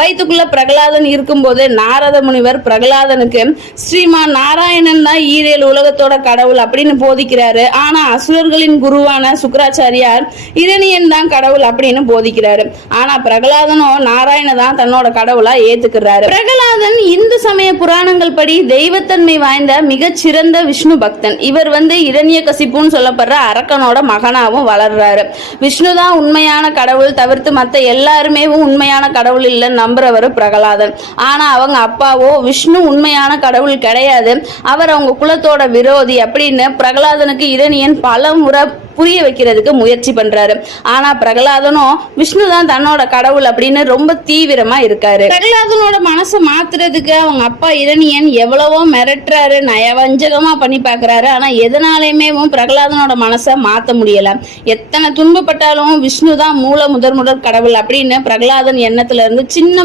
வயிற்றுக்குள்ள பிரகலாதன் இருக்கும்போது நாரத முனிவர் பிரகலாதனுக்கு ஸ்ரீமான் நாராயணன் தான் ஈரேழு உலகத்தோட கடவுள் அப்படின்னு போதிக்கிறாரு. ஆனா அசுரர்களின் குருவான சுக்கராச்சாரியார் இரணியன் தான் கடவுள் அப்படின்னு போதிக்கிறாரு. ஆனா பிரகலாதனோ நாராயண தான் தன்னோட கடவுளா ஏத்துக்கிறாரு. பிரகலாதன் இந்து சமய புராணங்கள் படி தெய்வத்தன்மை வாய்ந்த மிகச்சிறந்த விஷ்ணு பக்தன். இவர் இரணிய கசிப்புன்னு சொல்லப்படுற அரக்கனோட மகனாவும் வளர்றாரு. விஷ்ணு தான் உண்மையான கடவுள் தவிர்த்து மத்த எல்லாருமே உண்மையான கடவுள் இல்லைன்னு நம்புறவர் பிரகலாதன். ஆனா அவங்க அப்பாவோ விஷ்ணு உண்மையான கடவுள் கிடையாது, அவர் அவங்க குலத்தோட விரோதி அப்படின்னு பிரகலாதனுக்கு இரணியன் பல முறை புரிய வைக்கிறதுக்கு முயற்சி பண்றாரு. ஆனா பிரகலாதனும் விஷ்ணு தான் தன்னோட கடவுள் அப்படின்னு ரொம்ப தீவிரமா இருக்காரு. பிரகலாதனோட மனசை மாத்துறதுக்கு அவங்க அப்பா இரணியன் எவ்வளவோ மிரட்டுறாரு, நயவஞ்சகமா பண்ணி பாக்குறாரு. ஆனா எதனாலையுமே பிரகலாதனோட மனசை மாத்த முடியல. எத்தனை துன்பப்பட்டாலும் விஷ்ணு தான் முதற் கடவுள் அப்படின்னு பிரகலாதன் எண்ணத்துல இருந்து சின்ன